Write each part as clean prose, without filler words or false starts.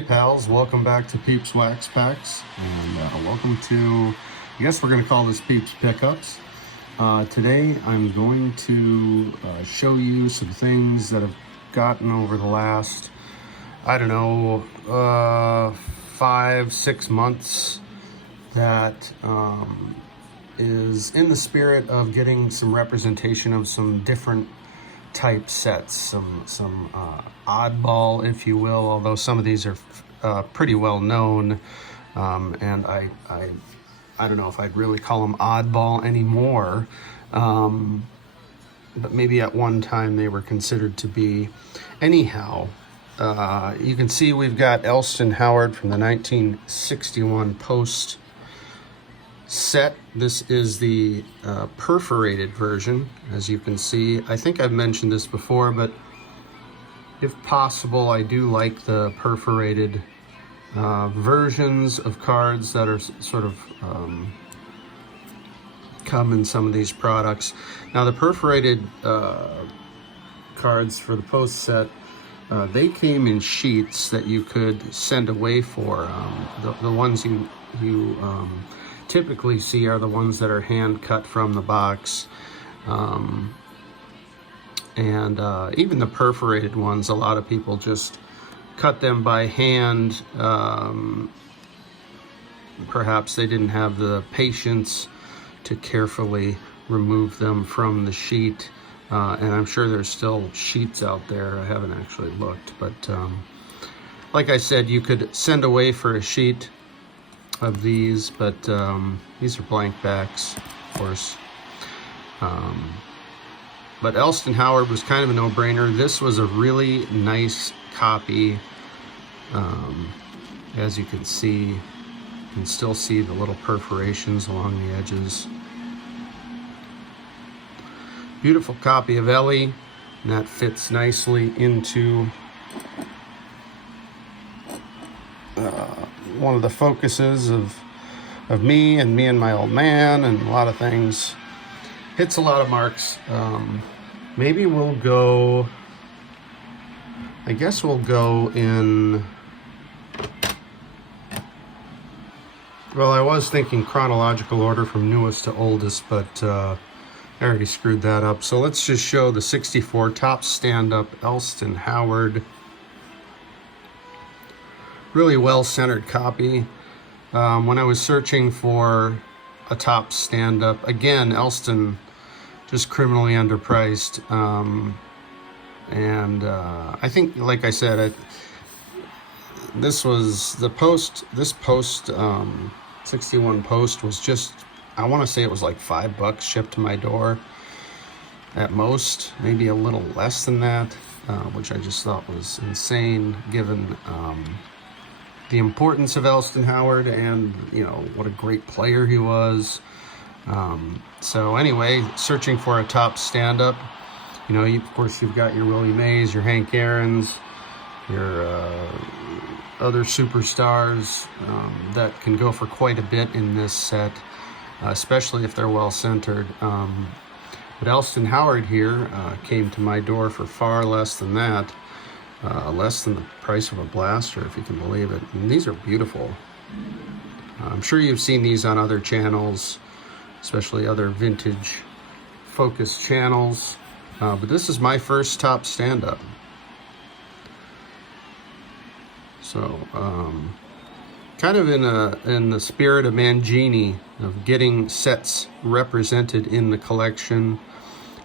Hey pals, welcome back to Peeps Wax Packs, and welcome to, I guess we're going to call this Peeps Pickups. Today I'm going to show you some things that have gotten over the last, I don't know, 5-6 months that is in the spirit of getting some representation of some different type sets, some oddball, if you will, although some of these are pretty well known, and I don't know if I'd really call them oddball anymore, but maybe at one time they were considered to be. Anyhow, you can see we've got Elston Howard from the 1961 Post set. This is the perforated version, as you can see. I think I've mentioned this before, but if possible, I do like the perforated versions of cards that are sort of come in some of these products. Now, the perforated cards for the Post set, they came in sheets that you could send away for. The ones you typically see are the ones that are hand cut from the box, and even the perforated ones, a lot of people just cut them by hand. Perhaps they didn't have the patience to carefully remove them from the sheet, and I'm sure there's still sheets out there. I haven't actually looked, but like I said, you could send away for a sheet of these, but these are blank backs, of course. But Elston Howard was kind of a no-brainer. This was a really nice copy. As you can see, you can still see the little perforations along the edges. Beautiful copy of Ellie, and that fits nicely into one of the focuses of me and my old man, and a lot of things. Hits a lot of marks. Maybe we'll go, I guess we'll go in, well, I was thinking chronological order from newest to oldest, but I already screwed that up. So let's just show the 64 top stand-up Elston Howard. Really well-centered copy. When I was searching for a top stand-up, again, Elston just criminally underpriced, and I think, like I said, this was the Post. This Post 61 Post was just, I want to say it was like $5 shipped to my door at most, maybe a little less than that, which I just thought was insane given the importance of Elston Howard, and you know what a great player he was. So anyway, searching for a top stand-up, you know, of course you've got your Willie Mays, your Hank Aaron's, your other superstars that can go for quite a bit in this set, especially if they're well centered. But Elston Howard here came to my door for far less than that. Less than the price of a blaster, if you can believe it. And these are beautiful. I'm sure you've seen these on other channels, especially other vintage focus channels. But this is my first top stand-up. So, kind of in the spirit of Mangini, of getting sets represented in the collection.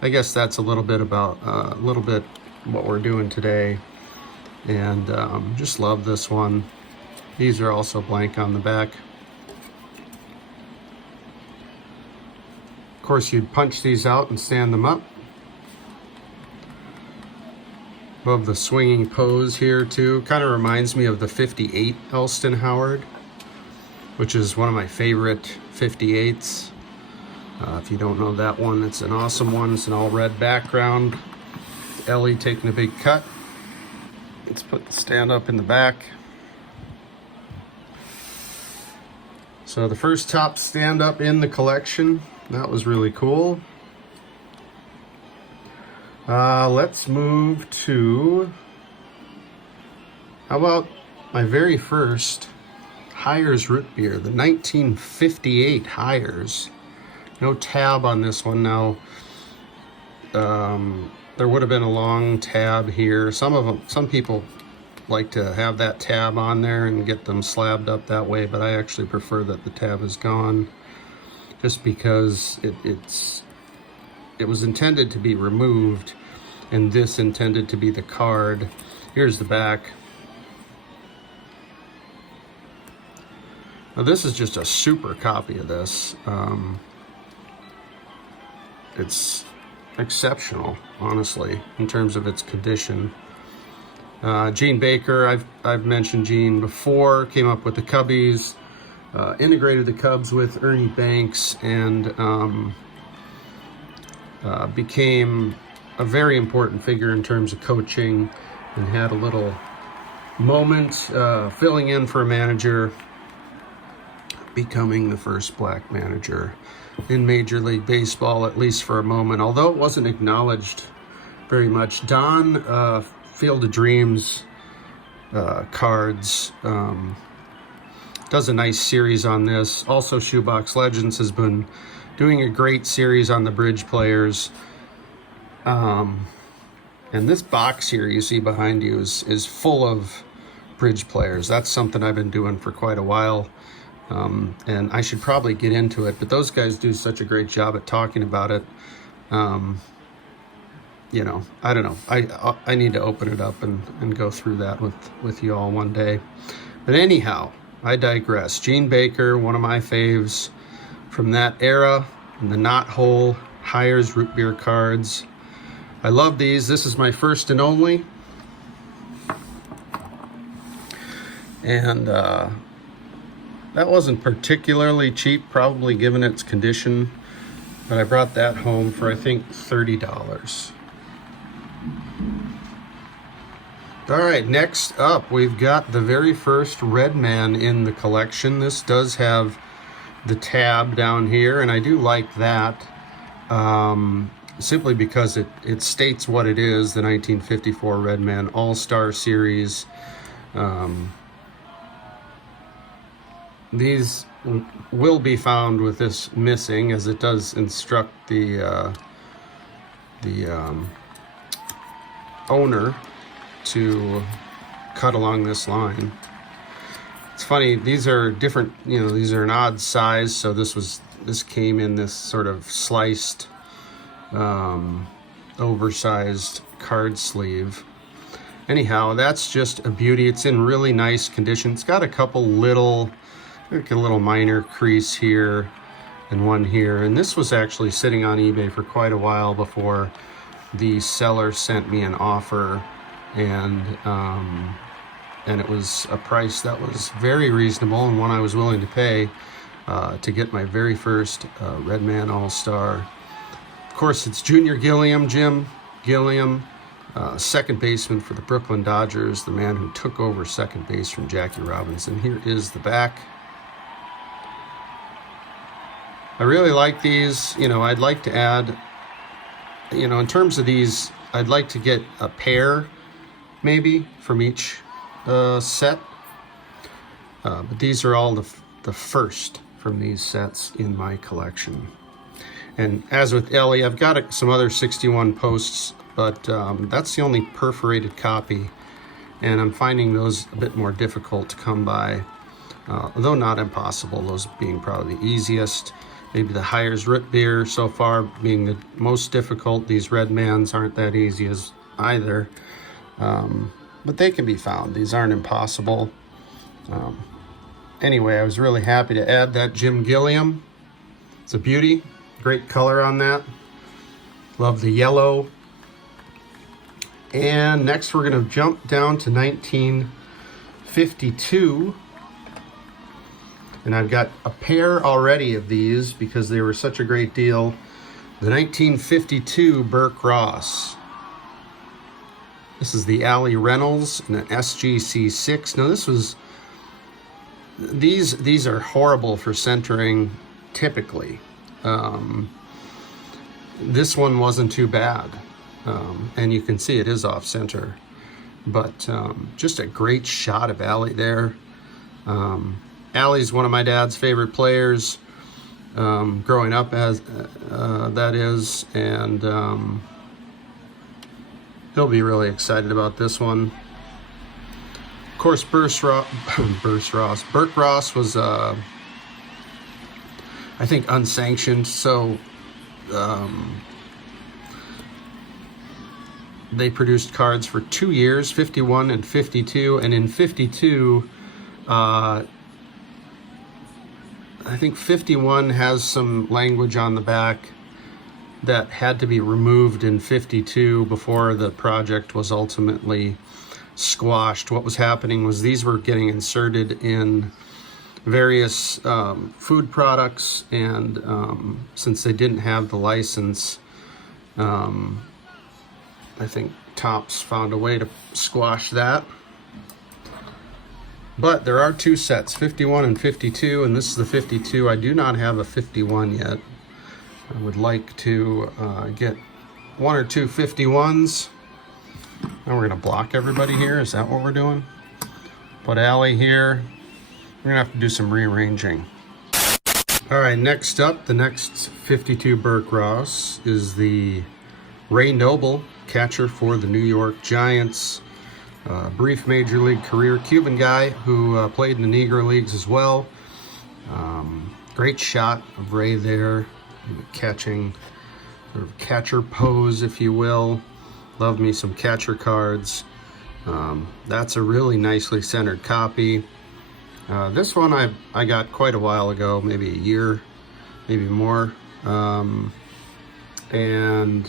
I guess that's a little bit about what we're doing today. And just love this one. These are also blank on the back. Of course, you'd punch these out and stand them up. Love the swinging pose here too. Kind of reminds me of the 58 Elston Howard, which is one of my favorite 58s. If you don't know that one, it's an awesome one. It's an all red background. Ellie taking a big cut. Let's put the stand up in the back. So the first top stand up in the collection. That was really cool. Let's move to, how about my very first Hires root beer, the 1958 Hires. No tab on this one. Now, there would have been a long tab here. Some people like to have that tab on there and get them slabbed up that way, but I actually prefer that the tab is gone, just because it was intended to be removed, and this intended to be the card. Here's the back. Now this is just a super copy of this. It's exceptional, honestly, in terms of its condition. Gene Baker, I've mentioned Gene before, came up with the Cubbies, integrated the Cubs with Ernie Banks, and became a very important figure in terms of coaching, and had a little moment filling in for a manager, becoming the first black manager in Major League Baseball, at least for a moment, although it wasn't acknowledged very much. Don Field of Dreams cards does a nice series on this. Also, Shoebox Legends has been doing a great series on the bridge players. And this box here you see behind you is full of bridge players. That's something I've been doing for quite a while. And I should probably get into it, but those guys do such a great job at talking about it. You know, I don't know. I need to open it up and go through that with you all one day. But anyhow, I digress. Gene Baker, one of my faves from that era, and the Knot Hole Hires root beer cards. I love these. This is my first and only. And that wasn't particularly cheap, probably given its condition, but I brought that home for, I think, $30. All right, next up, we've got the very first Redman in the collection. This does have the tab down here, and I do like that, simply because it states what it is, the 1954 Redman All-Star Series. These will be found with this missing, as it does instruct the owner to cut along this line. It's funny, these are different, you know, these are an odd size, so this came in this sort of sliced, oversized card sleeve. Anyhow, that's just a beauty. It's in really nice condition. It's got a couple little, like a little minor crease here and one here, and this was actually sitting on eBay for quite a while before the seller sent me an offer, and it was a price that was very reasonable and one I was willing to pay to get my very first Redman All-Star. Of course, it's Junior Gilliam, Jim Gilliam, second baseman for the Brooklyn Dodgers, the man who took over second base from Jackie Robinson. Here is the back. I really like these. You know, I'd like to add, you know, in terms of these, I'd like to get a pair maybe from each set. But these are all the first from these sets in my collection. And as with Ellie, I've got some other 61 posts, but that's the only perforated copy, and I'm finding those a bit more difficult to come by, although not impossible, those being probably the easiest. Maybe the Hires root beer so far being the most difficult. These Redmans aren't that easy as either, but they can be found. These aren't impossible. Anyway, I was really happy to add that Jim Gilliam. It's a beauty. Great color on that. Love the yellow. And next we're going to jump down to 1952. And I've got a pair already of these because they were such a great deal. The 1952 Burke Ross. This is the Allie Reynolds and an SGC6. Now these are horrible for centering typically. This one wasn't too bad. And you can see it is off center. But just a great shot of Allie there. Allie's one of my dad's favorite players, growing up, as that is, and he'll be really excited about this one. Of course, Burke Ross was, I think, unsanctioned, so they produced cards for 2 years, 51 and 52, and in 52, I think 51 has some language on the back that had to be removed in 52 before the project was ultimately squashed. What was happening was these were getting inserted in various food products, and since they didn't have the license, I think Topps found a way to squash that. But there are 2 sets, 51 and 52, and this is the 52. I do not have a 51 yet. I would like to get 1 or 2 51s. Now we're going to block everybody here. Is that what we're doing? Put Allie here. We're going to have to do some rearranging. All right, next up, the next 52 Burke Ross is the Ray Noble, catcher for the New York Giants. Brief major league career, Cuban guy who played in the Negro Leagues as well. Great shot of Ray there, catching, sort of catcher pose, if you will. Love me some catcher cards. That's a really nicely centered copy. This one I got quite a while ago, maybe a year, maybe more. And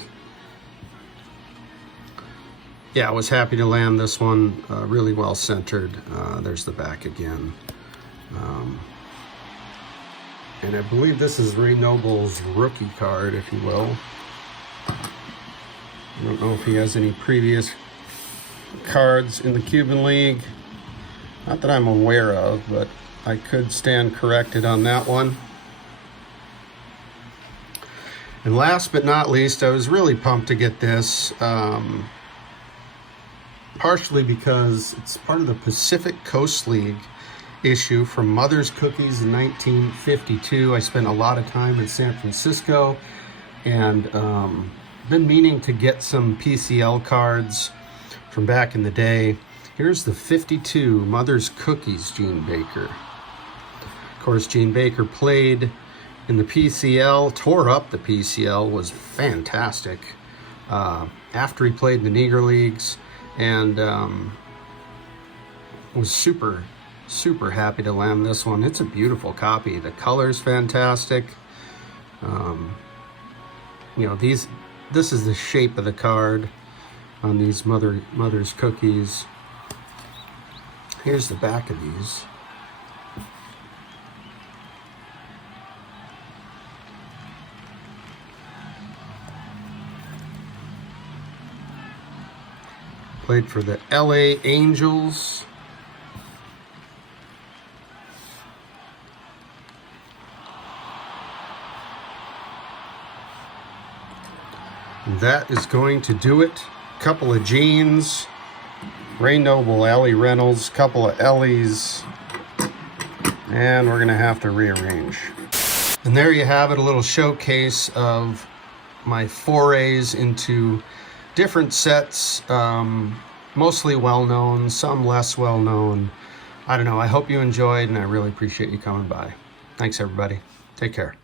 yeah, I was happy to land this one, really well centered. There's the back again. And I believe this is Ray Noble's rookie card, if you will. I don't know if he has any previous cards in the Cuban League. Not that I'm aware of, but I could stand corrected on that one. And last but not least, I was really pumped to get this. Partially because it's part of the Pacific Coast League issue from Mother's Cookies in 1952. I spent a lot of time in San Francisco, and been meaning to get some PCL cards from back in the day. Here's the 52 Mother's Cookies Gene Baker. Of course, Gene Baker played in the PCL, tore up the PCL, was fantastic after he played in the Negro Leagues. And was super happy to land this one. It's a beautiful copy. The color's fantastic. You know, this is the shape of the card on these Mother's Cookies. Here's the back of these. Played for the LA Angels. And that is going to do it. Couple of Genes, Ray Noble, Allie Reynolds, couple of Ellies, and we're gonna have to rearrange. And there you have it, a little showcase of my forays into different sets, mostly well-known, some less well-known. I don't know, I hope you enjoyed, and I really appreciate you coming by. Thanks, everybody. Take care.